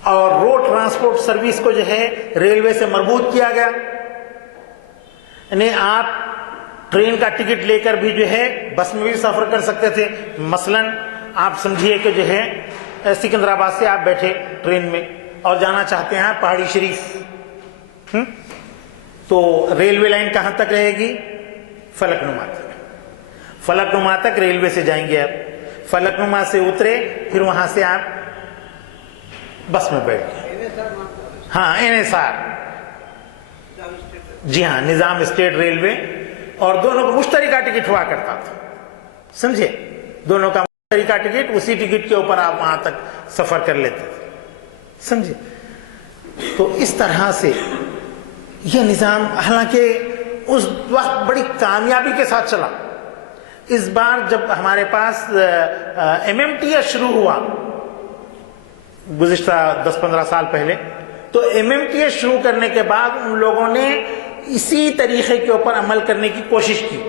اور روڈ ٹرانسپورٹ سروس کو جو ہے ریلوے سے مربوط کیا گیا. یعنی آپ ٹرین کا ٹکٹ لے کر بھی جو ہے بس میں بھی سفر کر سکتے تھے. مثلا آپ سمجھیے کہ جو ہے سکندرآباد سے آپ بیٹھے ٹرین میں اور جانا چاہتے ہیں پہاڑی شریف, تو ریلوے لائن کہاں تک رہے گی؟ فلک نما تک. فلک نما تک ریلوے سے جائیں گے آپ, فلک نما سے اترے پھر وہاں سے آپ بس میں بیٹھ گئے. ہاں انحصار, جی ہاں, نظام اسٹیٹ ریلوے, اور دونوں کو مشترکہ ٹکٹ ہوا کرتا تھا, سمجھے, دونوں کا طریقہ ٹکٹ، اسی ٹکٹ کے اوپر آپ وہاں تک سفر کر لیتے تھے، سمجھے؟ تو اس طرح سے یہ نظام حالانکہ اس وقت بڑی کامیابی کے ساتھ چلا. اس بار جب ہمارے پاس MMTS شروع ہوا گزشتہ 10-15 سال پہلے، تو MMTS شروع کرنے کے بعد ان لوگوں نے اسی طریقے کے اوپر عمل کرنے کی کوشش کی،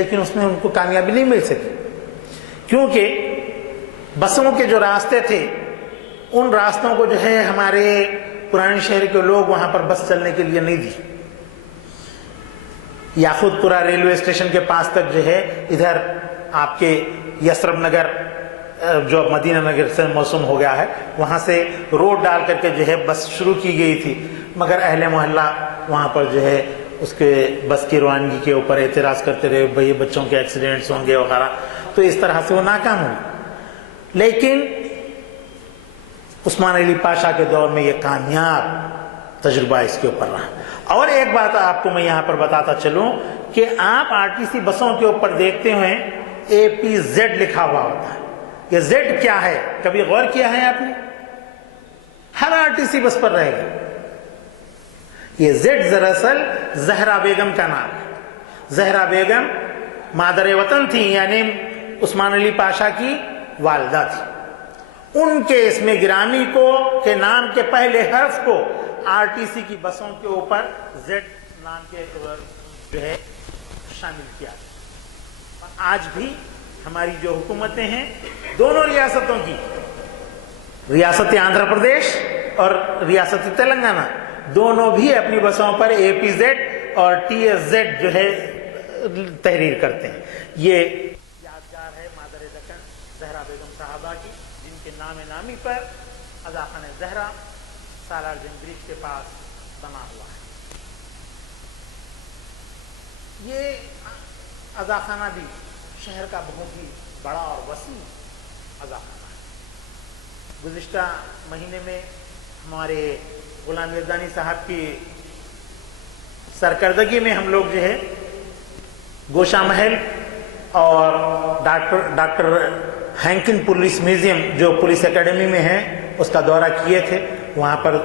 لیکن اس میں ان کو کامیابی نہیں مل سکی، کیونکہ بسوں کے جو راستے تھے ان راستوں کو جو ہے ہمارے پرانے شہر کے لوگ وہاں پر بس چلنے کے لیے نہیں دی. یاقوت پورہ ریلوے اسٹیشن کے پاس تک جو ہے ادھر آپ کے یسرب نگر جو مدینہ نگر سے موسوم ہو گیا ہے، وہاں سے روڈ ڈال کر کے جو ہے بس شروع کی گئی تھی، مگر اہل محلہ وہاں پر جو ہے اس کے بس کی روانگی کے اوپر اعتراض کرتے رہے، بھئی بچوں کے ایکسیڈنٹس ہوں گے وغیرہ، تو اس طرح سے وہ ناکام ہوئی. لیکن عثمان علی پاشا کے دور میں یہ کامیاب تجربہ اس کے اوپر رہا. اور ایک بات آپ کو میں یہاں پر بتاتا چلوں کہ آپ RTC بسوں کے اوپر دیکھتے ہوئے APZ لکھا ہوا ہوتا ہے. یہ Z کیا ہے؟ کبھی غور کیا ہے آپ نے؟ ہر RTC بس پر رہے گا. یہ Z دراصل زہرا بیگم کا نام ہے. زہرا بیگم مادر وطن تھی، یعنی عثمان علی پاشا کی والدہ تھی. ان کے اسم گرامی کو کے نام کے پہلے حرف کو RTC کی بسوں کے اوپر Z نام کے جو ہے شامل کیا. آج بھی ہماری جو حکومتیں ہیں دونوں ریاستوں کی، ریاست آندھرا پردیش اور ریاست تلنگانہ، دونوں بھی اپنی بسوں پر APZ اور TSZ جو ہے تحریر کرتے ہیں. یہ یادگار ہے مادر دکن زہرا بیگم صاحبہ کی، جن کے نام نامی پر اضاخانہ زہرا سالار جنگ برج کے پاس بنا ہوا ہے. یہ اضاخانہ بھی شہر کا بہت ہی بڑا اور وسیع اضاخانہ ہے. گزشتہ مہینے میں ہمارے غلام یزدانی صاحب کی سرکردگی میں ہم لوگ جو ہے گوشہ محل اور ڈاکٹر ہینکن پولیس میوزیم جو پولیس اکیڈمی میں ہے اس کا دورہ کیے تھے. وہاں پر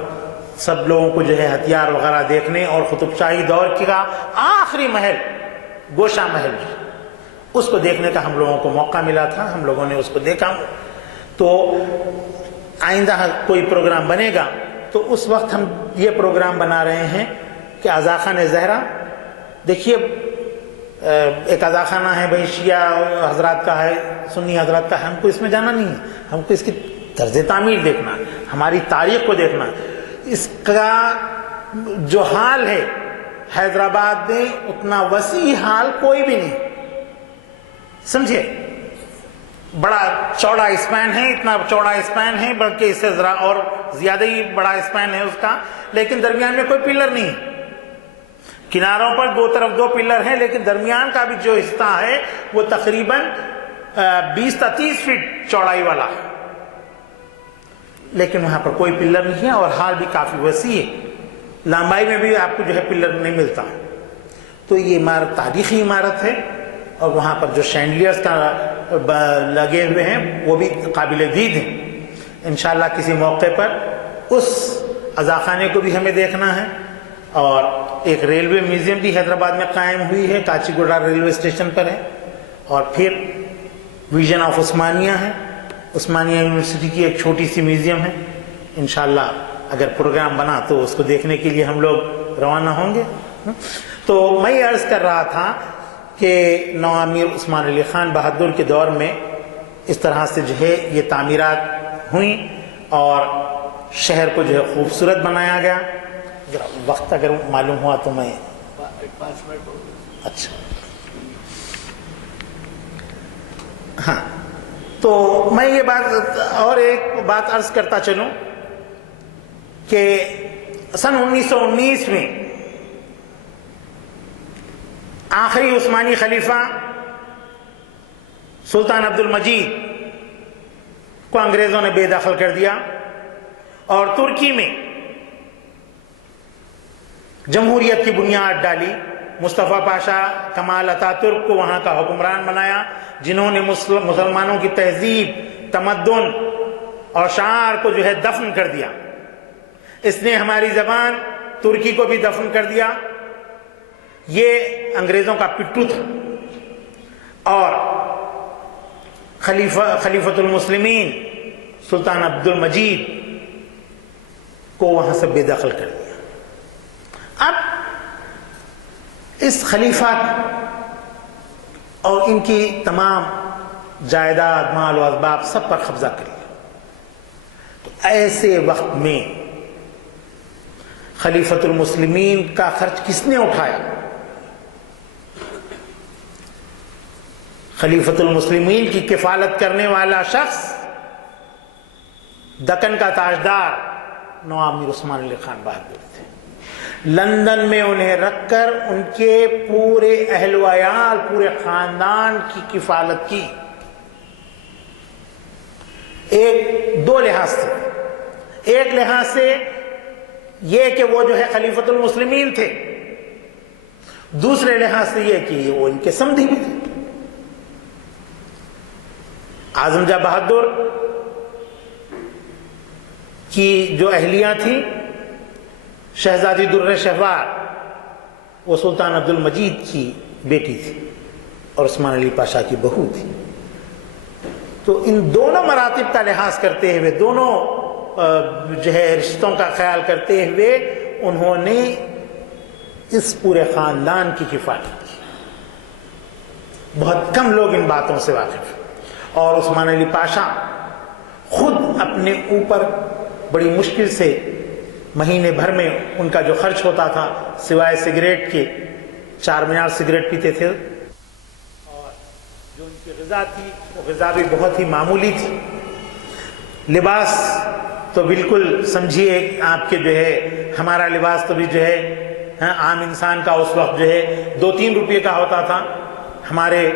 سب لوگوں کو جو ہے ہتھیار وغیرہ دیکھنے اور قطب شاہی دور کا آخری محل گوشہ محل اس کو دیکھنے کا ہم لوگوں کو موقع ملا تھا. ہم لوگوں نے اس کو دیکھا. تو آئندہ کوئی پروگرام بنے گا تو اس وقت ہم یہ پروگرام بنا رہے ہیں کہ اضاخانہ زہرا، دیکھیے ایک اضاخانہ ہے بھائی شیعہ حضرات کا ہے، سنی حضرات کا ہے، ہم کو اس میں جانا نہیں ہے. ہم کو اس کی طرز تعمیر دیکھنا، ہماری تاریخ کو دیکھنا. اس کا جو حال ہے حیدرآباد میں اتنا وسیع حال کوئی بھی نہیں، سمجھے؟ بڑا چوڑا اسپین ہے، اتنا چوڑا اسپین ہے، بلکہ اس سے ذرا اور زیادہ ہی بڑا اسپین ہے اس کا، لیکن درمیان میں کوئی پلر نہیں. کناروں پر دو طرف 2 پلر ہیں، لیکن درمیان کا بھی جو حصہ ہے وہ تقریباً 20 تا 30 فٹ چوڑائی والا ہے، لیکن وہاں پر کوئی پلر نہیں ہے اور حال بھی کافی وسیع ہے. لمبائی میں بھی آپ کو جو ہے پلر نہیں ملتا. تو یہ عمارت تاریخی عمارت ہے اور وہاں پر جو شینڈلیئرز کا لگے ہوئے ہیں وہ بھی قابل دید ہیں. انشاءاللہ کسی موقع پر اس اضاخانے کو بھی ہمیں دیکھنا ہے. اور ایک ریلوے میوزیم بھی حیدرآباد میں قائم ہوئی ہے، کاچی گوڑا ریلوے اسٹیشن پر ہے. اور پھر ویژن آف عثمانیہ ہے، عثمانیہ یونیورسٹی کی ایک چھوٹی سی میوزیم ہے. انشاءاللہ اگر پروگرام بنا تو اس کو دیکھنے کے لیے ہم لوگ روانہ ہوں گے. تو میں عرض کر رہا تھا کہ نو امیر عثمان علی خان بہادر کے دور میں اس طرح سے جو ہے یہ تعمیرات ہوئیں اور شہر کو جو ہے خوبصورت بنایا گیا. وقت اگر معلوم ہوا تو میں 5 منٹ. اچھا ہاں، تو میں یہ بات اور ایک بات عرض کرتا چلوں کہ سن 1919 میں آخری عثمانی خلیفہ سلطان عبد المجید کو انگریزوں نے بے دخل کر دیا اور ترکی میں جمہوریت کی بنیاد ڈالی. مصطفیٰ پاشا کمال اتاترک کو وہاں کا حکمران بنایا، جنہوں نے مسلمانوں کی تہذیب، تمدن اور شعار کو جو ہے دفن کر دیا۔ اس نے ہماری زبان ترکی کو بھی دفن کر دیا۔ یہ انگریزوں کا پٹھو تھا، اور خلیفۃ المسلمین سلطان عبد المجید کو وہاں سے بے دخل کر دیا۔ اب اس خلیفہ اور ان کی تمام جائیداد، مال و اسباب سب پر قبضہ کر لیا۔ تو ایسے وقت میں خلیفۃ المسلمین کا خرچ کس نے اٹھایا؟ خلیفۃ المسلمین کی کفالت کرنے والا شخص دکن کا تاجدار نواب میر عثمان علی خان بہادر تھے۔ لندن میں انہیں رکھ کر ان کے پورے اہل و عیال، پورے خاندان کی کفالت کی۔ دو لحاظ سے، ایک لحاظ سے یہ کہ وہ جو ہے خلیفۃ المسلمین تھے، دوسرے لحاظ سے یہ کہ وہ ان کے سمدھی بھی تھے۔ اعظم جاں بہادر کی جو اہلیہ تھی شہزادی در شہوار، وہ سلطان عبد المجید کی بیٹی تھی اور عثمان علی پاشا کی بہو تھی۔ تو ان دونوں مراتب کا لحاظ کرتے ہوئے، دونوں جو ہے رشتوں کا خیال کرتے ہوئے، انہوں نے اس پورے خاندان کی کفالت کی۔ بہت کم لوگ ان باتوں سے واقف ہیں، اور عثمان علی پاشا خود اپنے اوپر بڑی مشکل سے مہینے بھر میں ان کا جو خرچ ہوتا تھا، سوائے سگریٹ کے، 4 مینار سگریٹ پیتے تھے، اور جو ان کی غذا تھی وہ غذا بھی بہت ہی معمولی تھی۔ لباس تو بالکل سمجھیے آپ کے جو ہے، ہمارا لباس تو بھی جو ہے عام انسان کا اس وقت جو ہے 2-3 روپے کا ہوتا تھا، ہمارے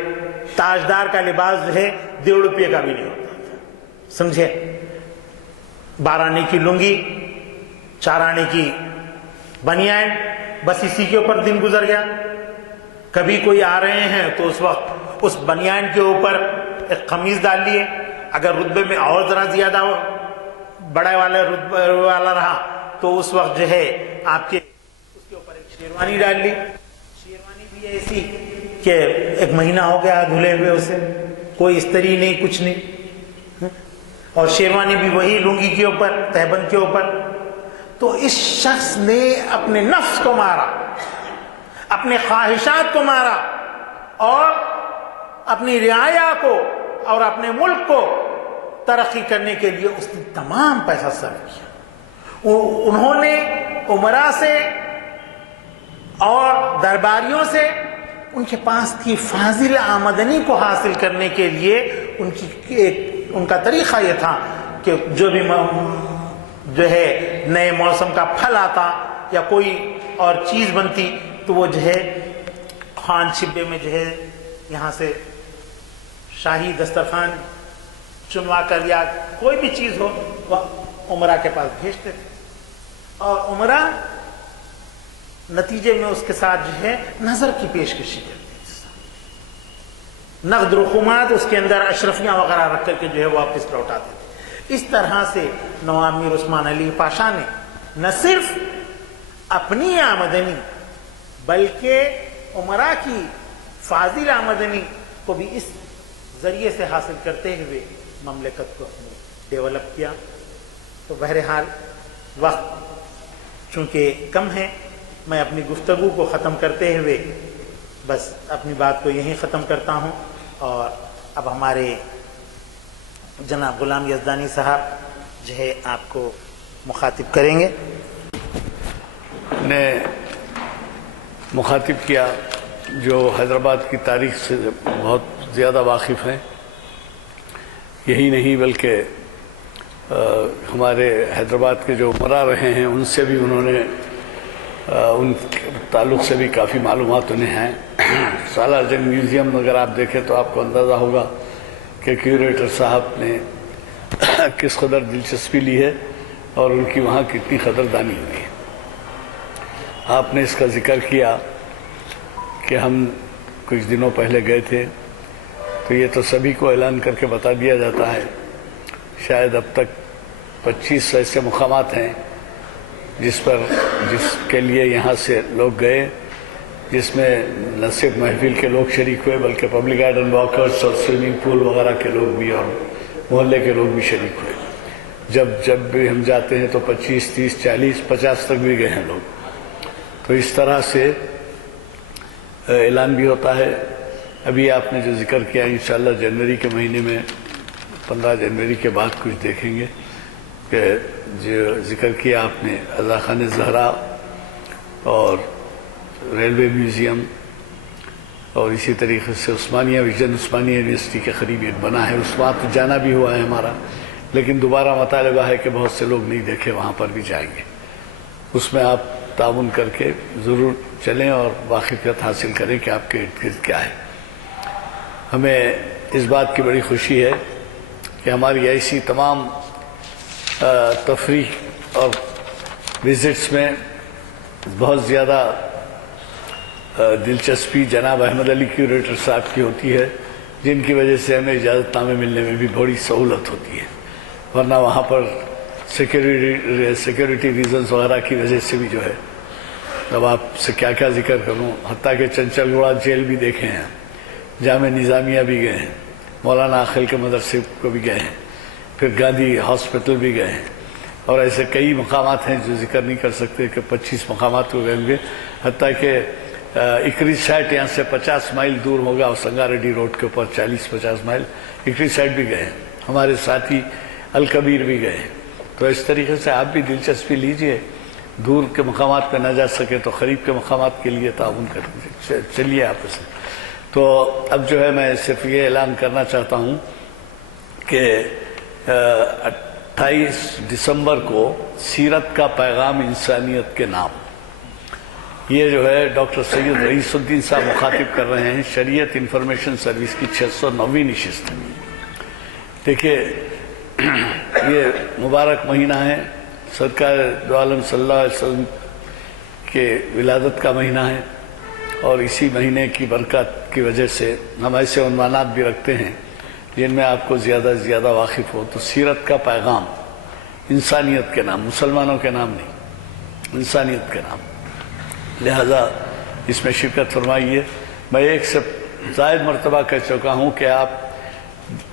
تاجدار کا لباس جو ہے 1.5 روپے کا بھی نہیں ہوتا تھا، سمجھے۔ 12 آنے کی لنگی، 4 آنے کی بنیان، بس اسی کے اوپر دن گزر گیا۔ کبھی کوئی آ رہے ہیں تو اس وقت اس بنیان کے اوپر ایک قمیض ڈال لیے، اگر رتبے میں اور ذرا زیادہ ہو، بڑے والا رتبے والا رہا تو اس وقت جو ہے آپ کے اس کے اوپر ایک شیروانی ڈال لی۔ شیروانی بھی ایسی کہ 1 مہینہ ہو گیا دھلے ہوئے، اسے کوئی استری نہیں، کچھ نہیں، اور شیروانی بھی وہی لنگی کے اوپر، تہبند کے اوپر۔ تو اس شخص نے اپنے نفس کو مارا، اپنے خواہشات کو مارا، اور اپنی رعایا کو اور اپنے ملک کو ترقی کرنے کے لیے اس نے تمام پیسہ صرف کیا۔ انہوں نے امراء سے اور درباریوں سے ان کے پاس کی فاضل آمدنی کو حاصل کرنے کے لیے ان کا طریقہ یہ تھا کہ جو بھی جو ہے نئے موسم کا پھل آتا یا کوئی اور چیز بنتی تو وہ جو ہے خان شبے میں جو ہے یہاں سے شاہی دسترخوان چنوا کر یا کوئی بھی چیز ہو وہ عمرہ کے پاس بھیجتے تھے، اور عمرہ نتیجے میں اس کے ساتھ جو ہے نظر کی پیشکشی کرتے تھے، نقد رقومات اس کے اندر اشرفیاں وغیرہ رکھ کر کے جو ہے واپس لوٹاتے تھے۔ اس طرح سے نواب میر عثمان علی پاشا نے نہ صرف اپنی آمدنی بلکہ عمراء کی فاضل آمدنی کو بھی اس ذریعے سے حاصل کرتے ہوئے مملکت کو ڈیولپ کیا۔ تو بہرحال وقت چونکہ کم ہے، میں اپنی گفتگو کو ختم کرتے ہوئے بس اپنی بات کو یہیں ختم کرتا ہوں، اور اب ہمارے جناب غلام یزدانی صاحب جو ہے آپ کو مخاطب کریں گے۔ نے مخاطب کیا جو حیدرآباد کی تاریخ سے بہت زیادہ واقف ہیں، یہی نہیں بلکہ ہمارے حیدرآباد کے جو امراء رہے ہیں ان سے بھی انہوں نے ان تعلق سے بھی کافی معلومات انہیں ہیں۔ سالار جنگ میوزیم اگر آپ دیکھیں تو آپ کو اندازہ ہوگا کہ کیوریٹر صاحب نے کس قدر دلچسپی لی ہے اور ان کی وہاں کتنی قدردانی ہوئی ہے۔ آپ نے اس کا ذکر کیا کہ ہم کچھ دنوں پہلے گئے تھے تو یہ تو سبھی کو اعلان کر کے بتا دیا جاتا ہے، شاید اب تک 25 ایسے مقامات ہیں جس کے لیے یہاں سے لوگ گئے، جس میں نہ صرف محفل کے لوگ شریک ہوئے بلکہ پبلک گارڈن واکرز اور سوئمنگ پول وغیرہ کے لوگ بھی اور محلے کے لوگ بھی شریک ہوئے۔ جب بھی ہم جاتے ہیں تو 25 30 40 50 تک بھی گئے ہیں لوگ۔ تو اس طرح سے اعلان بھی ہوتا ہے۔ ابھی آپ نے جو ذکر کیا انشاءاللہ جنوری کے مہینے میں 15 جنوری کے بعد کچھ دیکھیں گے کہ جو ذکر کیا آپ نے رضا خان زہرا اور ریلوے میوزیم اور اسی طریقے سے عثمانیہ ویژن عثمانیہ یونیورسٹی کے قریب ایک بنا ہے، اس وقت جانا بھی ہوا ہے ہمارا، لیکن دوبارہ مطالبہ ہے کہ بہت سے لوگ نہیں دیکھے، وہاں پر بھی جائیں گے۔ اس میں آپ تعاون کر کے ضرور چلیں اور واقفیت حاصل کریں کہ آپ کے ارد گرد کیا ہے۔ ہمیں اس بات کی بڑی خوشی ہے کہ ہماری ایسی تمام تفریح اور وزٹس میں بہت زیادہ دلچسپی جناب احمد علی کیوریٹر صاحب کی ہوتی ہے، جن کی وجہ سے ہمیں اجازت نامے ملنے میں بھی بڑی سہولت ہوتی ہے، ورنہ وہاں پر سیکیورٹی ریزنز وغیرہ کی وجہ سے بھی جو ہے، اب آپ سے کیا کیا ذکر کروں، حتیٰ کہ چنچل گوڑا جیل بھی دیکھے ہیں، جامع نظامیہ بھی گئے ہیں، مولانا عاقل کے مدرسے کو بھی گئے ہیں، پھر گاندھی ہاسپٹل بھی گئے ہیں، اور ایسے کئی مقامات ہیں جو ذکر نہیں کر سکتے کہ 25 مقامات کو گئے ہوں گے، حتیٰ کہ اکری سائٹ یہاں سے 50 مائل دور ہوگا اور سنگاریڈی روڈ کے اوپر 40-50 مائل اکری سائٹ بھی گئے ہیں، ہمارے ساتھی الکبیر بھی گئے ہیں۔ تو اس طریقے سے آپ بھی دلچسپی لیجئے، دور کے مقامات پہ نہ جا سکے تو قریب کے مقامات کے لیے تعاون کر چلیے آپ سے۔ تو اب جو ہے میں صرف یہ اعلان کرنا چاہتا ہوں کہ 28 دسمبر کو سیرت کا پیغام انسانیت کے نام، یہ جو ہے ڈاکٹر سید رئیس الدین صاحب مخاطب کر رہے ہیں، شریعت انفارمیشن سروس کی 609ویں نشست ہے۔ دیکھیے یہ مبارک مہینہ ہے، سرکار دو عالم صلی اللہ علیہ وسلم کے ولادت کا مہینہ ہے، اور اسی مہینے کی برکت کی وجہ سے ہم ایسے عنوانات بھی رکھتے ہیں جن میں آپ کو زیادہ سے زیادہ واقف ہو۔ تو سیرت کا پیغام انسانیت کے نام، مسلمانوں کے نام نہیں، انسانیت کے نام، لہذا اس میں شرکت فرمائیے۔ میں ایک سے زائد مرتبہ کہہ چکا ہوں کہ آپ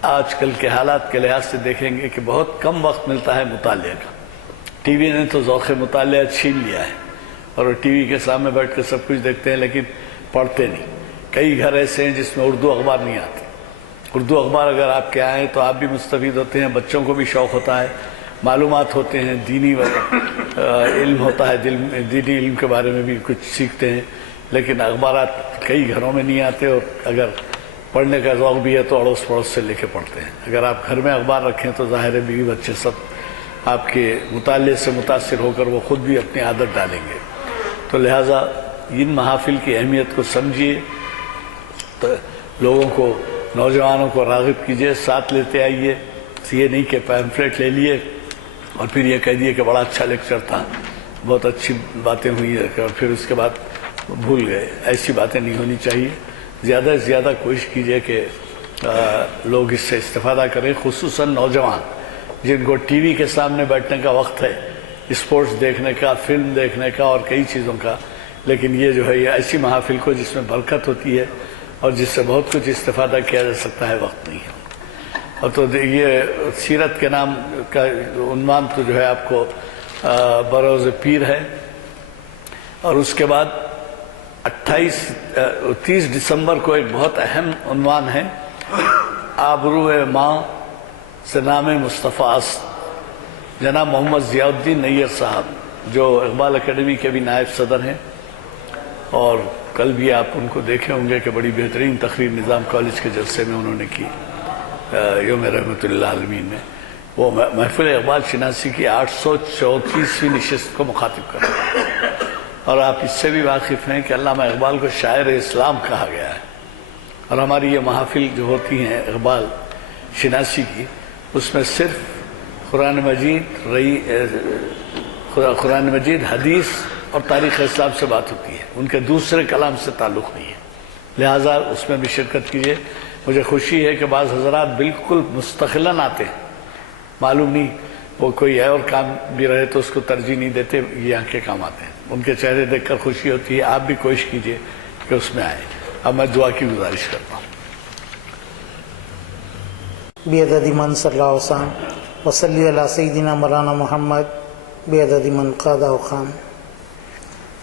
آج کل کے حالات کے لحاظ سے دیکھیں گے کہ بہت کم وقت ملتا ہے مطالعے کا۔ ٹی وی نے تو ذوق مطالعہ چھین لیا ہے، اور ٹی وی کے سامنے بیٹھ کے سب کچھ دیکھتے ہیں لیکن پڑھتے نہیں۔ کئی گھر ایسے ہیں جس میں اردو اخبار نہیں آتے۔ اردو اخبار اگر آپ کے آئیں تو آپ بھی مستفید ہوتے ہیں، بچوں کو بھی شوق ہوتا ہے، معلومات ہوتے ہیں، دینی علم ہوتا ہے، دینی علم کے بارے میں بھی کچھ سیکھتے ہیں، لیکن اخبارات کئی گھروں میں نہیں آتے، اور اگر پڑھنے کا ذوق بھی ہے تو اڑوس پڑوس سے لے کے پڑھتے ہیں۔ اگر آپ گھر میں اخبار رکھیں تو ظاہر ہے بیوی بچے سب آپ کے مطالعے سے متاثر ہو کر وہ خود بھی اپنی عادت ڈالیں گے۔ تو لہٰذا ان محافل کی اہمیت کو سمجھیے، تو لوگوں کو، نوجوانوں کو راغب کیجیے، ساتھ لیتے آئیے۔ یہ نہیں کہ پیمفلیٹ لے لیے اور پھر یہ کہہ دیے کہ بڑا اچھا لیکچر تھا، بہت اچھی باتیں ہوئی اور پھر اس کے بعد بھول گئے، ایسی باتیں نہیں ہونی چاہیے۔ زیادہ سے زیادہ کوشش کیجیے کہ لوگ اس سے استفادہ کریں، خصوصاً نوجوان جن کو ٹی وی کے سامنے بیٹھنے کا وقت ہے، اسپورٹس دیکھنے کا، فلم دیکھنے کا اور کئی چیزوں کا، لیکن یہ جو ہے یہ ایسی محافل کو جس میں برکت ہوتی ہے اور جس سے بہت کچھ استفادہ کیا جا سکتا ہے، وقت نہیں ہے۔ اور تو یہ سیرت کے نام کا عنوان تو جو ہے آپ کو بروز پیر ہے، اور اس کے بعد 30 دسمبر کو ایک بہت اہم عنوان ہے، آبرو ماں سے نام مصطفیٰ است، جناب محمد ضیاء الدین نیّر صاحب جو اقبال اکیڈمی کے بھی نائب صدر ہیں، اور کل بھی آپ ان کو دیکھے ہوں گے کہ بڑی بہترین تقریر نظام کالج کے جلسے میں انہوں نے کی یوم رحمت اللہ عالمین میں۔ وہ محفل اقبال شناسی کی 834ویں نشست کو مخاطب کر رہے ہیں، اور آپ اس سے بھی واقف ہیں کہ علامہ اقبال کو شاعر اسلام کہا گیا ہے، اور ہماری یہ محافل جو ہوتی ہیں اقبال شناسی کی، اس میں صرف قرآن مجید، حدیث اور تاریخ اسلام سے بات ہوتی ہے، ان کے دوسرے کلام سے تعلق نہیں ہے۔ لہٰذا اس میں بھی شرکت کیجیے. مجھے خوشی ہے کہ بعض حضرات بالکل مستقلاً آتے ہیں، معلوم نہیں وہ کوئی ہے اور کام بھی رہے تو اس کو ترجیح نہیں دیتے، یہاں کے کام آتے ہیں. ان کے چہرے دیکھ کر خوشی ہوتی ہے. آپ بھی کوشش کیجیے کہ اس میں آئیں. اب میں دعا کی گزارش کرتا ہوں. بعدد من صلی اللہ علیہ وسلم وصلی علی سیدنا مولانا محمد بعدد من قاد و خان.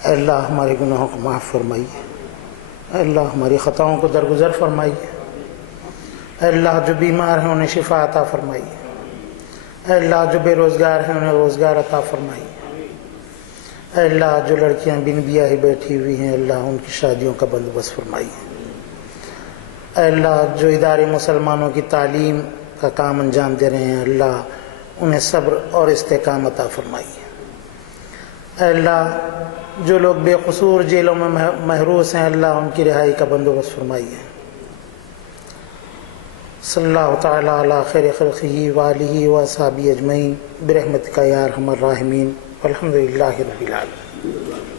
اے اللہ ہمارے گناہوں کو معاف فرمائیے. اے اللہ ہماری خطاؤں کو درگزر فرمائیے. اے اللہ جو بیمار ہیں انہیں شفا عطا فرمائیے. اے اللہ جو بے روزگار ہیں انہیں روزگار عطا فرمائیے. اے اللہ جو لڑکیاں بن بیاہی بیٹھی ہوئی ہیں اللہ ان کی شادیوں کا بندوبست فرمائیے. اے اللہ جو ادارے مسلمانوں کی تعلیم کا کام انجام دے رہے ہیں اللہ انہیں صبر اور استحکام عطا فرمائیے. اے اللہ جو لوگ بے قصور جیلوں میں محروس ہیں اللہ ان کی رہائی کا بندوبست فرمائیے. صلی اللہ تعالی علی خیر خلقہ وآلہ وصحبہ اجمعین برحمتک یا ارحم الراحمین والحمد للہ رب العالمین.